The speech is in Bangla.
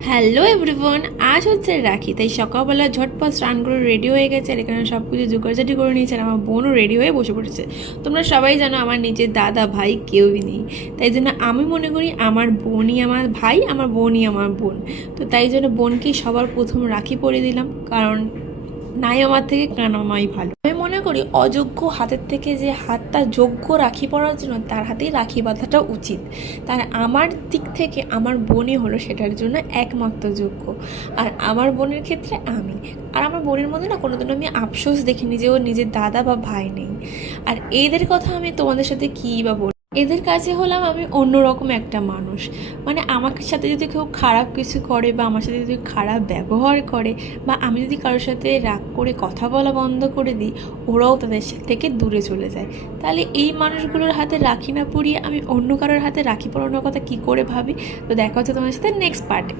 হ্যালো এভরিওয়ান, আজ হচ্ছে রাখি। তাই সকালবেলা ঝটপট স্নান করে রেডি হয়ে গেছে, আর এখানে সব কিছু জোগাড়জাটি করে নিয়েছে, আর আমার বোনও রেডি হয়ে বসে পড়েছে। তোমরা সবাই জানো আমার নিজের দাদা ভাই কেউই নেই, তাই জন্য আমি মনে করি আমার বোনই আমার ভাই, আমার বোনই আমার বোন। তো তাই জন্য বোনকেই সবার প্রথম রাখি পরিয়ে দিলাম, কারণ নাই আমার থেকে কানামাই ভালো। আমি মনে করি অযোগ্য হাতের থেকে যে হাতটা যোগ্য রাখি পরার জন্য তার হাতেই রাখি বাঁধাটা উচিত। তার আমার দিক থেকে আমার বোনই হলো সেটার জন্য একমাত্র যোগ্য। আর আমার বোনের ক্ষেত্রে আমি, আর আমার বোনের মধ্যে না কোনোদিনও আমি আফসোস দেখিনি যে ও নিজের দাদা বা ভাই নেই। আর এদের কথা আমি তোমাদের সাথে কী বা বলি, এদের কাছে হলাম আমি অন্যরকম একটা মানুষ। মানে আমার সাথে যদি কেউ খারাপ কিছু করে বা আমার সাথে যদি খারাপ ব্যবহার করে বা আমি যদি কারোর সাথে রাগ করে কথা বলা বন্ধ করে দিই, ওরাও তাদের থেকে দূরে চলে যায়। তাহলে এই মানুষগুলোর হাতে রাখি না পরিয়ে আমি অন্য কারোর হাতে রাখি পরানোর কথা কী করে ভাবি? তো দেখা হচ্ছে তোমাদের সাথে নেক্সট পার্টে।